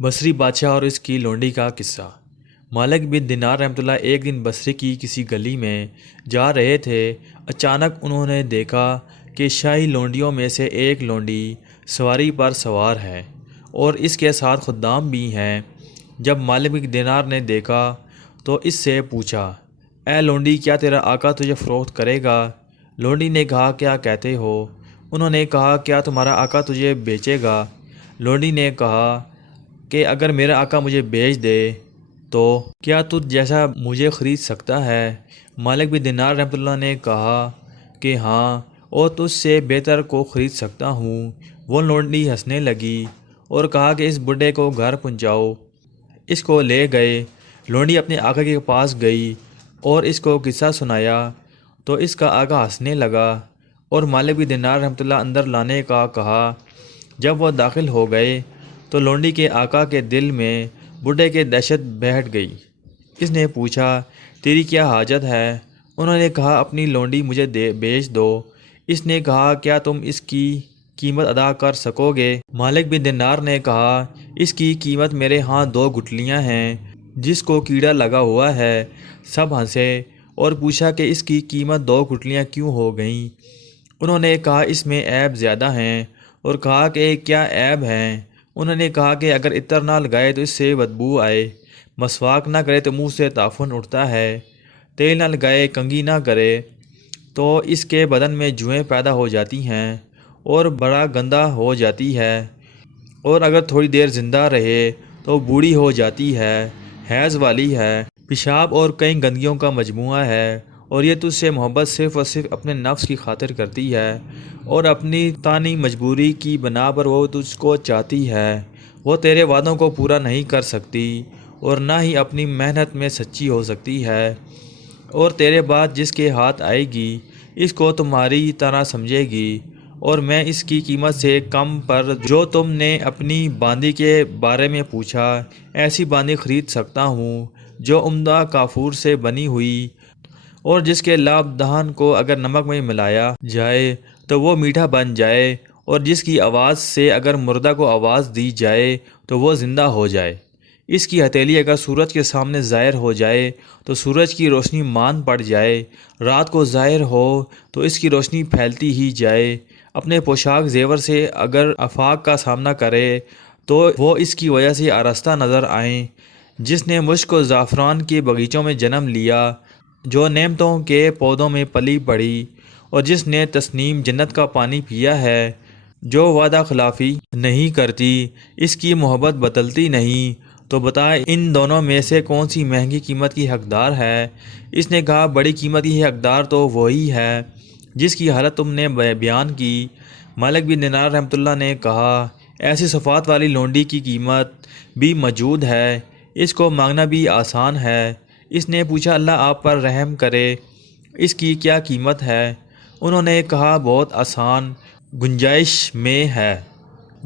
بصری بادشاہ اور اس کی لونڈی کا قصہ۔ مالک بن دینار رحمۃ اللہ ایک دن بصرے کی کسی گلی میں جا رہے تھے۔ اچانک انہوں نے دیکھا کہ شاہی لونڈیوں میں سے ایک لونڈی سواری پر سوار ہے اور اس کے ساتھ خدام بھی ہیں۔ جب مالک بن دینار نے دیکھا تو اس سے پوچھا، اے لونڈی، کیا تیرا آقا تجھے فروخت کرے گا؟ لونڈی نے کہا، کیا کہتے ہو؟ انہوں نے کہا، کیا تمہارا آقا تجھے بیچے گا؟ لونڈی نے کہا کہ اگر میرا آقا مجھے بیچ دے تو کیا تجھ جیسا مجھے خرید سکتا ہے؟ مالک بن دینار رحمۃ اللہ نے کہا کہ ہاں، اور تجھ سے بہتر کو خرید سکتا ہوں۔ وہ لونڈی ہنسنے لگی اور کہا کہ اس بڈھے کو گھر پہنچاؤ۔ اس کو لے گئے۔ لونڈی اپنے آقا کے پاس گئی اور اس کو قصہ سنایا تو اس کا آقا ہنسنے لگا اور مالک بن دینار رحمۃ اللہ اندر لانے کا کہا۔ جب وہ داخل ہو گئے تو لونڈی کے آقا کے دل میں بڈھے کے دہشت بیٹھ گئی۔ اس نے پوچھا، تیری کیا حاجت ہے؟ انہوں نے کہا، اپنی لونڈی مجھے بیچ دو۔ اس نے کہا، کیا تم اس کی قیمت ادا کر سکو گے؟ مالک بن دینار نے کہا، اس کی قیمت میرے ہاں 2 گٹھلیاں ہیں جس کو کیڑا لگا ہوا ہے۔ سب ہنسے اور پوچھا کہ اس کی قیمت 2 گٹھلیاں کیوں ہو گئیں؟ انہوں نے کہا، اس میں عیب زیادہ ہیں۔ اور کہا کہ کیا عیب ہیں؟ انہوں نے کہا کہ اگر عطر نہ لگائے تو اس سے بدبو آئے، مسواک نہ کرے تو منہ سے تعفن اٹھتا ہے، تیل نہ لگائے، کنگھی نہ کرے تو اس کے بدن میں جوئیں پیدا ہو جاتی ہیں اور بڑا گندہ ہو جاتی ہے، اور اگر تھوڑی دیر زندہ رہے تو بوڑھی ہو جاتی ہے، حیض والی ہے، پیشاب اور کئی گندگیوں کا مجموعہ ہے، اور یہ تجھ سے محبت صرف اور صرف اپنے نفس کی خاطر کرتی ہے، اور اپنی تانی مجبوری کی بنا پر وہ تجھ کو چاہتی ہے۔ وہ تیرے وعدوں کو پورا نہیں کر سکتی اور نہ ہی اپنی محنت میں سچی ہو سکتی ہے، اور تیرے بعد جس کے ہاتھ آئے گی اس کو تمہاری طرح سمجھے گی، اور میں اس کی قیمت سے کم پر جو تم نے اپنی باندی کے بارے میں پوچھا، ایسی باندی خرید سکتا ہوں جو عمدہ کافور سے بنی ہوئی اور جس کے لعاب دہن کو اگر نمک میں ملایا جائے تو وہ میٹھا بن جائے، اور جس کی آواز سے اگر مردہ کو آواز دی جائے تو وہ زندہ ہو جائے۔ اس کی ہتھیلی اگر سورج کے سامنے ظاہر ہو جائے تو سورج کی روشنی مان پڑ جائے، رات کو ظاہر ہو تو اس کی روشنی پھیلتی ہی جائے، اپنے پوشاک زیور سے اگر آفاق کا سامنا کرے تو وہ اس کی وجہ سے آراستہ نظر آئیں۔ جس نے مشک و زعفران کے باغیچوں میں جنم لیا، جو نعمتوں کے پودوں میں پلی بڑھی، اور جس نے تسنیم جنت کا پانی پیا ہے، جو وعدہ خلافی نہیں کرتی، اس کی محبت بدلتی نہیں، تو بتا ان دونوں میں سے کون سی مہنگی قیمت کی حقدار ہے؟ اس نے کہا، بڑی قیمت کی حقدار تو وہی ہے جس کی حالت تم نے بیان کی۔ مالک بن دینار رحمۃ اللہ نے کہا، ایسی صفات والی لونڈی کی قیمت بھی موجود ہے، اس کو مانگنا بھی آسان ہے۔ اس نے پوچھا، اللہ آپ پر رحم کرے، اس کی کیا قیمت ہے؟ انہوں نے کہا، بہت آسان گنجائش میں ہے،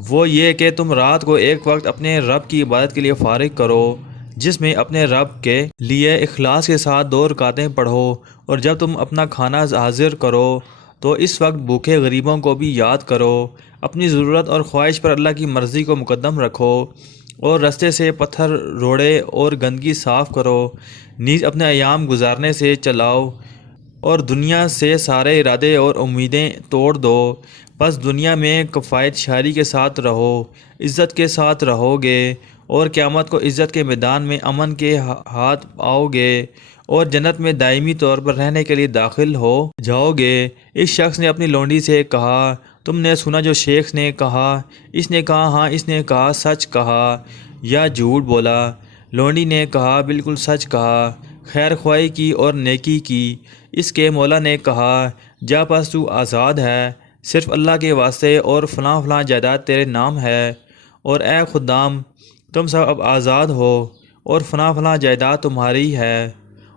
وہ یہ کہ تم رات کو ایک وقت اپنے رب کی عبادت کے لیے فارغ کرو، جس میں اپنے رب کے لیے اخلاص کے ساتھ 2 رکعتیں پڑھو، اور جب تم اپنا کھانا حاضر کرو تو اس وقت بھوکے غریبوں کو بھی یاد کرو، اپنی ضرورت اور خواہش پر اللہ کی مرضی کو مقدم رکھو، اور رستے سے پتھر روڑے اور گندگی صاف کرو، نیز اپنے ایام گزارنے سے چلاؤ، اور دنیا سے سارے ارادے اور امیدیں توڑ دو، بس دنیا میں کفایت شاری کے ساتھ رہو، عزت کے ساتھ رہو گے، اور قیامت کو عزت کے میدان میں امن کے ہاتھ آؤ گے، اور جنت میں دائمی طور پر رہنے کے لیے داخل ہو جاؤ گے۔ اس شخص نے اپنی لونڈی سے کہا، تم نے سنا جو شیخ نے کہا؟ اس نے کہا، ہاں۔ اس نے کہا، سچ کہا یا جھوٹ بولا؟ لونڈی نے کہا، بالکل سچ کہا، خیر خواہی کی اور نیکی کی۔ اس کے مولا نے کہا، جا پس تو آزاد ہے، صرف اللہ کے واسطے، اور فلاں فلاں جائیداد تیرے نام ہے، اور اے خدام تم سب اب آزاد ہو، اور فلاں فلاں جائیداد تمہاری ہے،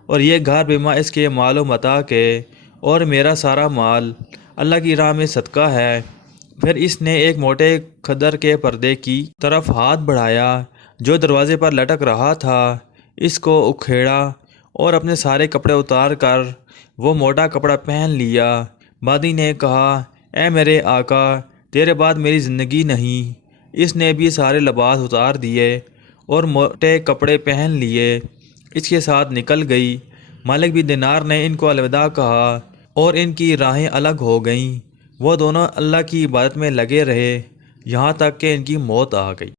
اور یہ گھر بما اس کے مال و متاع کے، اور میرا سارا مال اللہ کی راہ میں صدقہ ہے۔ پھر اس نے ایک موٹے کھدر کے پردے کی طرف ہاتھ بڑھایا جو دروازے پر لٹک رہا تھا، اس کو اکھیڑا اور اپنے سارے کپڑے اتار کر وہ موٹا کپڑا پہن لیا۔ بادی نے کہا، اے میرے آقا، تیرے بعد میری زندگی نہیں، اس نے بھی سارے لباس اتار دیے اور موٹے کپڑے پہن لیے، اس کے ساتھ نکل گئی۔ مالک بن دینار نے ان کو الوداع کہا اور ان کی راہیں الگ ہو گئیں۔ وہ دونوں اللہ کی عبادت میں لگے رہے یہاں تک کہ ان کی موت آ گئی۔